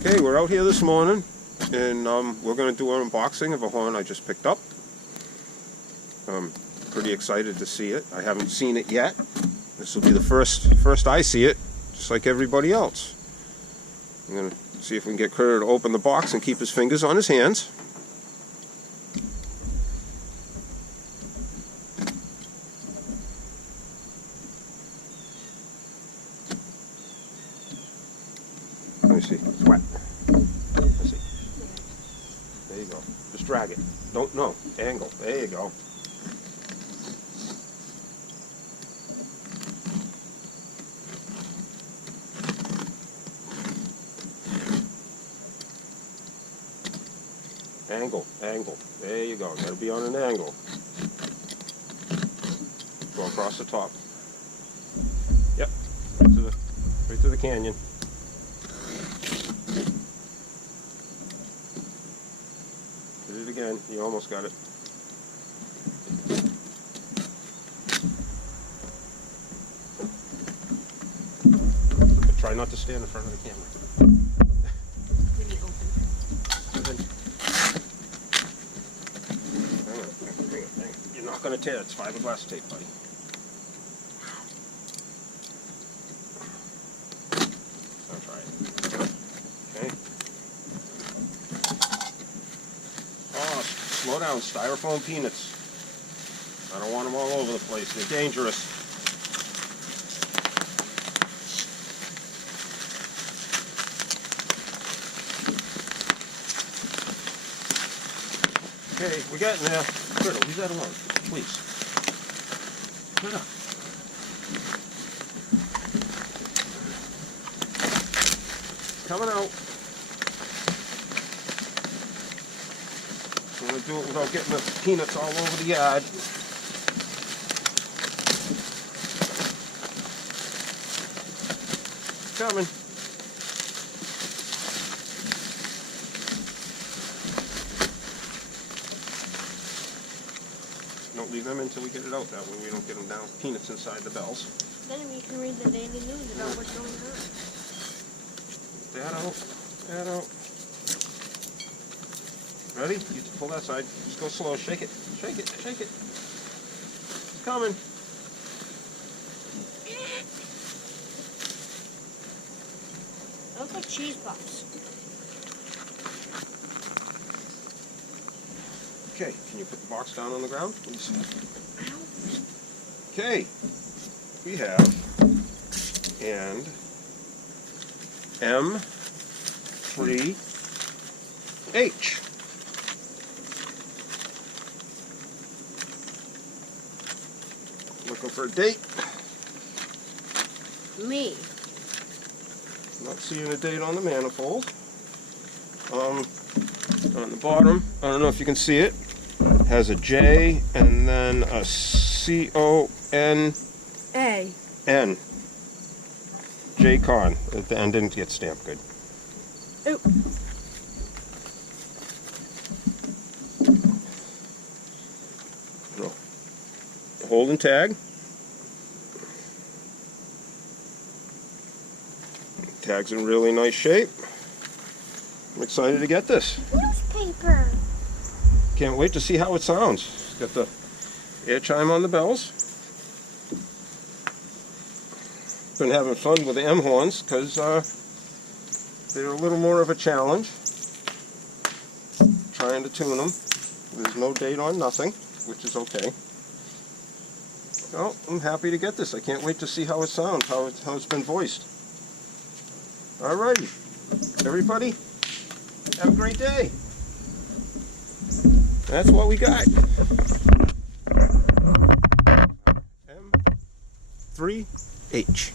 Okay, we're out here this morning, and we're going to do an unboxing of a horn I just picked up. I'm pretty excited to see it. I haven't seen it yet. This will be the first I see it, just like everybody else. I'm going to see if we can get Critter to open the box and keep his fingers on his hands. Let me see. It's wet. Let's see. There you go. Just drag it. No. Angle. There you go. Angle. There you go. Got to be on an angle. Go across the top. Yep. Right to the canyon. Did it again. You almost got it. But try not to stand in front of the camera. When you open. Hang on. You're not going to tear it. It's fiberglass tape, buddy. I'll try it. Okay. Oh, slow down. Styrofoam peanuts. I don't want them all over the place. They're dangerous. Okay, we're getting there. Critter, leave that alone, please. Critter. Coming out. I'm going to do it without getting the peanuts all over the yard. Coming. Don't leave them until we get it out. That way we don't get them down. Peanuts inside the bells. Then we can read the daily news about what's going on. That out. Ready? You pull that side. Just go slow. Shake it. Shake it. It's coming. They look like cheese puffs. Okay, can you put the box down on the ground, please? Okay, we have an M-3H. Looking for a date. Me. Not seeing a date on the manifold. On the bottom, I don't know if you can see it, has a J and then a C-O-N-N. J-Con. At the end didn't get stamped good. Oh. No. Holding tag. Tag's in really nice shape. I'm excited to get this. Newspaper. Can't wait to see how it sounds. Got the Airchime on the bells. Been having fun with the M horns because they're a little more of a challenge. Trying to tune them. There's no date on nothing, which is okay. Well, I'm happy to get this. I can't wait to see how it sounds, how it's been voiced. Alrighty, everybody, have a great day. That's what we got. M-3H.